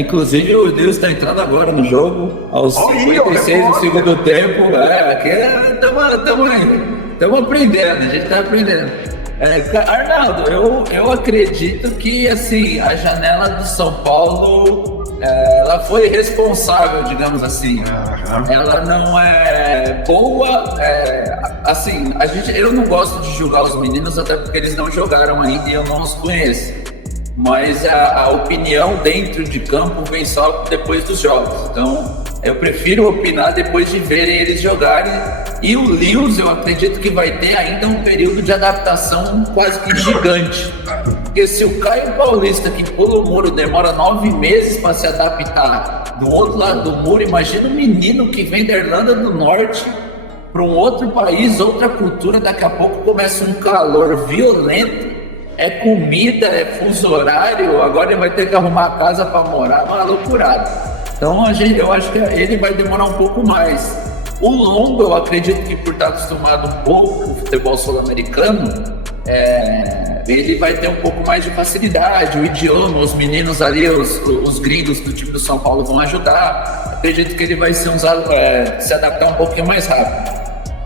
inclusive o Deus está entrando agora no jogo, aos 56 do segundo tempo. Estamos aprendendo, a gente está aprendendo. Arnaldo, eu acredito que assim, a janela do São Paulo ela foi responsável, digamos assim. Ela não é boa. Assim, eu não gosto de julgar os meninos, até porque eles não jogaram ainda e eu não os conheço. Mas a opinião dentro de campo vem só depois dos jogos. Então, eu prefiro opinar depois de verem eles jogarem. E o Lewis, eu acredito que vai ter ainda um período de adaptação quase que gigante. Porque se o Caio Paulista, que pula o muro, demora 9 meses para se adaptar do outro lado do muro, imagina um menino que vem da Irlanda do Norte para um outro país, outra cultura, daqui a pouco começa um calor violento. É comida, é fuso horário, agora ele vai ter que arrumar a casa para morar, uma loucurada. Então eu acho que ele vai demorar um pouco mais. O Longo, eu acredito que por estar acostumado um pouco com o futebol sul-americano, ele vai ter um pouco mais de facilidade, o idioma, os meninos ali, os gringos do time do São Paulo vão ajudar. Acredito que ele vai se adaptar um pouquinho mais rápido.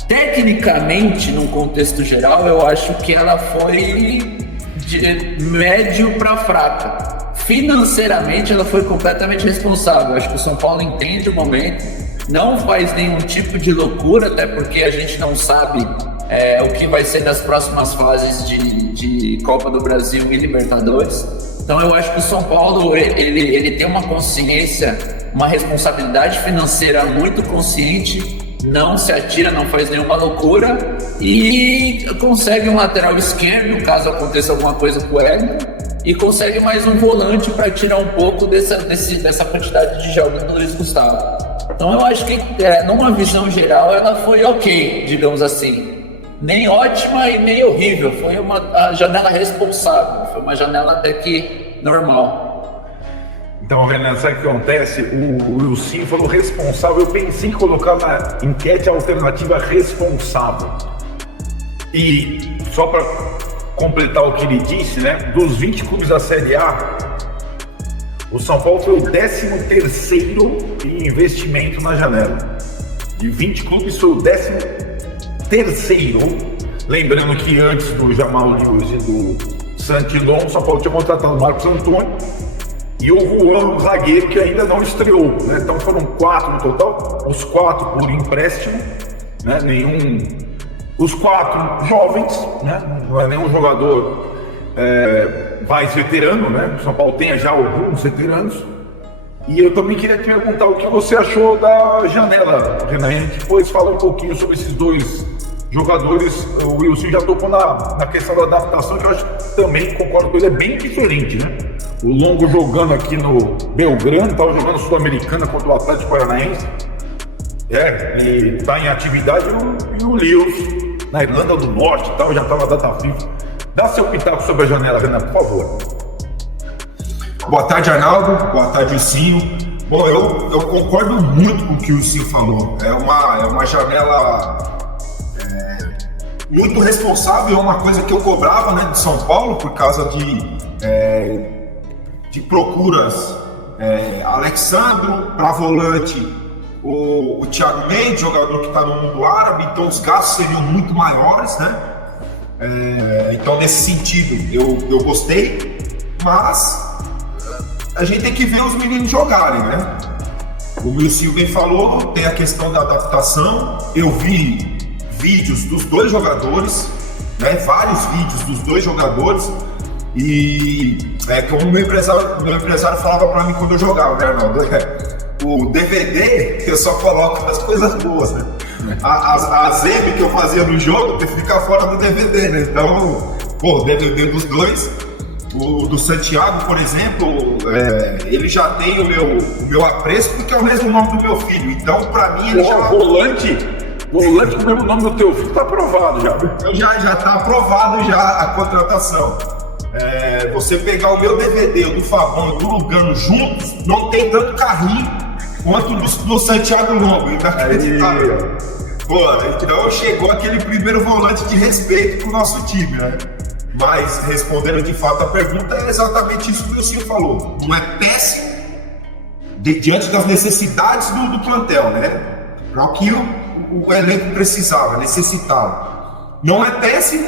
Tecnicamente, num contexto geral, eu acho que ela foi de médio para fraca. Financeiramente, ela foi completamente responsável. Acho que o São Paulo entende o momento, não faz nenhum tipo de loucura, até porque a gente não sabe o que vai ser das próximas fases de Copa do Brasil e Libertadores. Então eu acho que o São Paulo ele tem uma consciência, uma responsabilidade financeira muito consciente, não se atira, não faz nenhuma loucura e consegue um lateral esquerdo, caso aconteça alguma coisa com o Wellington, e consegue mais um volante para tirar um pouco dessa quantidade de jogos do Luiz Gustavo. Então eu acho que numa visão geral ela foi ok, digamos assim. Nem ótima e nem horrível, foi uma janela responsável, foi uma janela até que normal. Então, Renan, sabe o que acontece? O Wilson falou responsável, eu pensei em colocar na enquete a alternativa responsável. E só para completar o que ele disse, né? Dos 20 clubes da Série A, o São Paulo foi o 13º em investimento na janela. De 20 clubes foi o 13º. Lembrando que antes do Jamal Lewis e do Santilon, o São Paulo tinha contratado o Marcos Antônio e o Juan, zagueiro, que ainda não estreou, né? Então foram 4 no total, os 4 por empréstimo, né? Os 4 jovens, né? Não é nenhum jogador mais veterano, né? O São Paulo tem já alguns veteranos. E eu também queria te perguntar o que você achou da janela, Renan. A gente depois fala um pouquinho sobre esses dois jogadores. O Wilson já tocou na questão da adaptação, que eu acho que também concordo com ele, é bem diferente, né? O Longo jogando aqui no Belgrano, estava jogando Sul-Americana contra o Atlético Paranaense. E está em atividade, e o Lewis na Irlanda do Norte e tal, já estava na data FIFA. Dá seu pitaco sobre a janela, Renan, por favor. Boa tarde, Arnaldo. Boa tarde, Wilson. Bom, eu concordo muito com o que o Wilson falou. É uma janela muito responsável, é uma coisa que eu cobrava, né, de São Paulo, por causa de procuras. Alexandro, para volante, o Thiago Mendes, jogador que está no mundo árabe, então os gastos seriam muito maiores, né? Então, nesse sentido, eu gostei, mas a gente tem que ver os meninos jogarem, né? O Wilson bem falou, tem a questão da adaptação. Eu vi vídeos dos dois jogadores, né? Vários vídeos dos dois jogadores, e como meu empresário falava para mim quando eu jogava, né, Arnaldo? O DVD eu só coloco as coisas boas, né? A zeb que eu fazia no jogo tem que ficar fora do DVD, né? Então, o DVD dos dois. O do Santiago, por exemplo, ele já tem o meu apreço, porque é o mesmo nome do meu filho. Então, pra mim, ele já... Volante com o mesmo nome do teu filho tá aprovado já. Então já tá aprovado já a contratação. Você pegar o meu DVD, o do Fabão e do Lugano juntos, não tem tanto carrinho quanto do Santiago Longo. Inacreditável. Então chegou aquele primeiro volante de respeito pro nosso time, né? Mas, respondendo de fato a pergunta, é exatamente isso que o senhor falou. Não é péssimo, diante das necessidades do plantel, né? Para o que o elenco precisava, necessitava. Não é péssimo,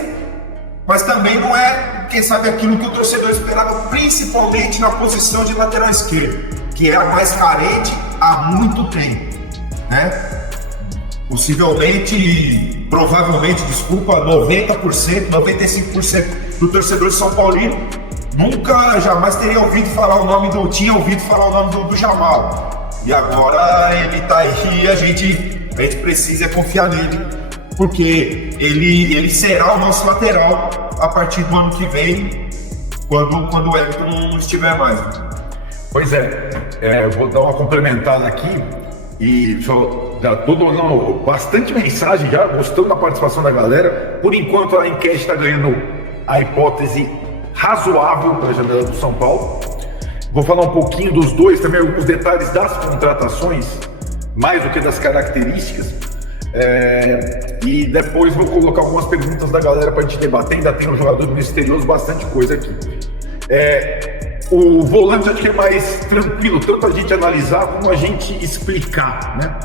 mas também não é, quem sabe, aquilo que o torcedor esperava, principalmente na posição de lateral esquerdo, que é a mais carente há muito tempo, né? Possivelmente, provavelmente, 90%, 95% do torcedor São Paulino nunca, jamais teria ouvido falar o nome tinha ouvido falar o nome do Jamal. E agora ele tá aí e a gente precisa confiar nele, porque ele será o nosso lateral a partir do ano que vem, quando o Everton não estiver mais. Pois eu vou dar uma complementada aqui e já estou dando bastante mensagem, já gostando da participação da galera. Por enquanto a enquete está ganhando a hipótese razoável para a janela do São Paulo. Vou falar um pouquinho dos dois, também alguns detalhes das contratações, mais do que das características. E depois vou colocar algumas perguntas da galera para a gente debater. Ainda tem um jogador misterioso, bastante coisa aqui. O volante acho que é mais tranquilo, tanto a gente analisar como a gente explicar, né?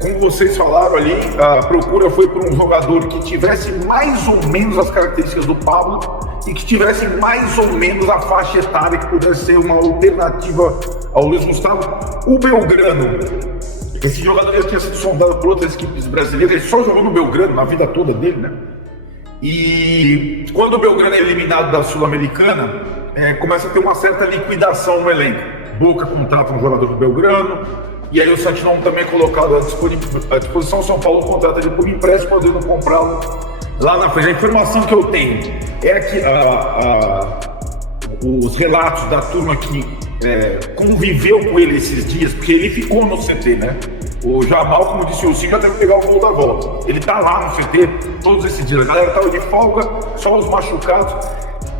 Como vocês falaram ali, a procura foi por um jogador que tivesse mais ou menos as características do Pablo e que tivesse mais ou menos a faixa etária, que pudesse ser uma alternativa ao Luiz Gustavo. O Belgrano, esse jogador já tinha sido sondado por outras equipes brasileiras, ele só jogou no Belgrano na vida toda dele, né? E quando o Belgrano é eliminado da Sul-Americana, começa a ter uma certa liquidação no elenco. Boca contrata um jogador do Belgrano, e aí o Santinão também é colocado à disposição. São Paulo contrata ele por empréstimo, podendo comprá-lo lá na frente. A informação que eu tenho é que os relatos da turma que conviveu com ele esses dias, porque ele ficou no CT, né? O Jamal, como disse o Cid, já deve pegar o gol da volta. Ele tá lá no CT todos esses dias. A galera tava de folga, só os machucados.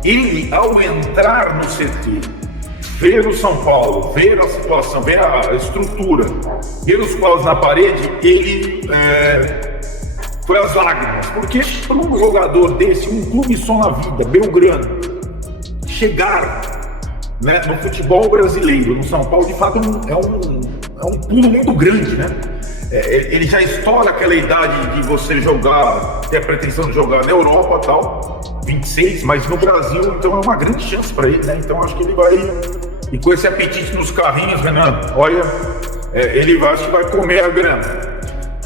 Ele, ao entrar no CT, ver o São Paulo, ver a situação, ver a estrutura, ver os paus na parede, ele foi às lágrimas. Porque para um jogador desse, um clube só na vida, Belgrano, chegar, né, no futebol brasileiro, no São Paulo, de fato é um pulo muito grande, né? Ele já estoura aquela idade de você jogar, ter a pretensão de jogar na Europa e tal, 26, mas no Brasil, então é uma grande chance para ele, né? Então acho que ele vai, e com esse apetite nos carrinhos, Renan, olha, ele acho que vai comer a grana.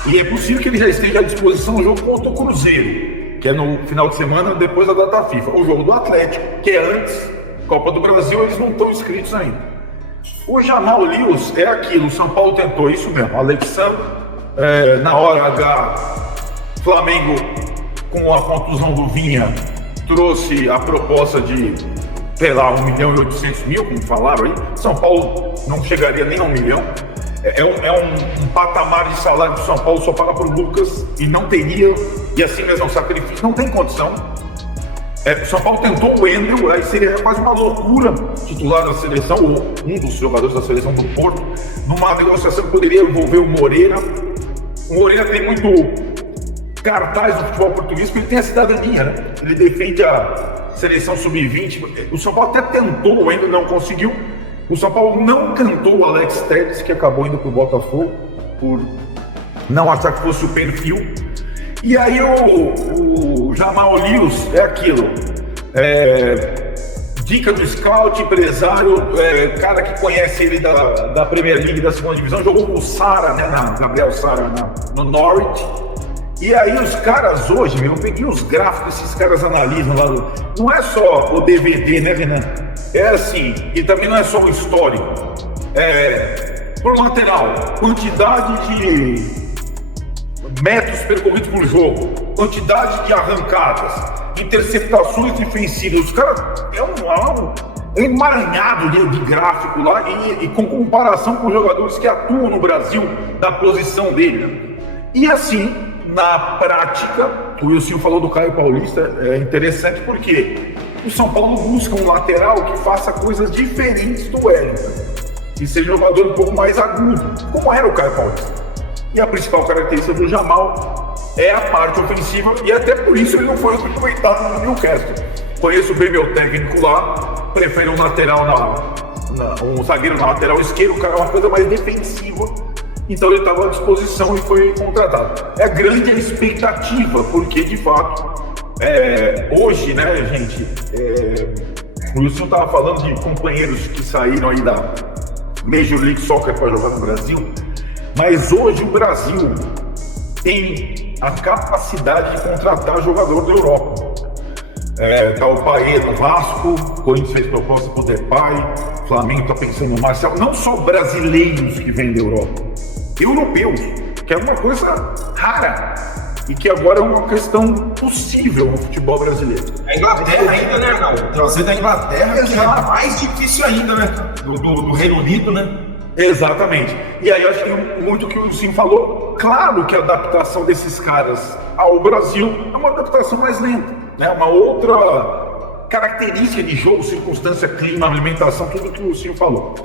E é possível que ele já esteja à disposição no jogo contra o Cruzeiro, que é no final de semana depois da data FIFA. O jogo do Atlético, que é antes, Copa do Brasil, eles não estão inscritos ainda. O Jamal Lewis é aquilo, o São Paulo tentou isso mesmo. Alexandre, na hora H, Flamengo, com a contusão do Vinha, trouxe a proposta de, sei lá, 1.800.000, como falaram aí. São Paulo não chegaria nem a 1 milhão. É um patamar de salário que o São Paulo só paga para o Lucas e não teria, e assim mesmo é um sacrifício, não tem condição. O São Paulo tentou o Wendel, aí seria quase uma loucura titular da seleção, ou um dos jogadores da seleção do Porto, numa negociação que poderia envolver o Moreira. O Moreira tem muito cartaz do futebol português, porque ele tem a cidadania, né? Ele defende a seleção sub-20. O São Paulo até tentou, o Wendel não conseguiu. O São Paulo não cantou o Alex Telles, que acabou indo para o Botafogo, por não achar que fosse o perfil. E aí o Jamal Lewis é aquilo, dica do scout, empresário, cara que conhece ele da Premier League, da segunda divisão, jogou com o Sara, né, Gabriel Sara no Norwich. E aí os caras hoje, eu peguei os gráficos que esses caras analisam lá, não é só o DVD, né, Renan? É assim, e também não é só o histórico. Por lateral, quantidade de metros percorridos por jogo, quantidade de arrancadas, interceptações defensivas. Os caras é um emaranhado de gráfico lá e com comparação com os jogadores que atuam no Brasil da posição dele. E assim, na prática, o Wilson falou do Caio Paulista, é interessante porque o São Paulo busca um lateral que faça coisas diferentes do Wellington, que seja um jogador um pouco mais agudo, como era o Caio Paulista. E a principal característica do Jamal é a parte ofensiva, e até por isso ele não foi aproveitado no Newcastle. Conheço bem meu técnico lá, prefere um lateral um zagueiro na lateral esquerda, o cara é uma coisa mais defensiva. Então ele estava à disposição e foi contratado. É grande a expectativa, porque de fato, hoje, né, gente, o Wilson estava falando de companheiros que saíram aí da Major League Soccer para jogar no Brasil, mas hoje o Brasil tem a capacidade de contratar jogador da Europa. Tá o Paê do Vasco, o Corinthians fez proposta pro Depay, o Flamengo está pensando no Marcelo, não só brasileiros que vêm da Europa, europeus, que é uma coisa rara e que agora é uma questão possível no futebol brasileiro. A Inglaterra ainda, né, Arnaldo? Trazer da Inglaterra que é mais difícil ainda, né? Do Reino Unido, né? Exatamente. E aí eu acho que muito que o Wilson falou, claro que a adaptação desses caras ao Brasil é uma adaptação mais lenta, né? Uma outra característica de jogo, circunstância, clima, alimentação, tudo que o Wilson falou.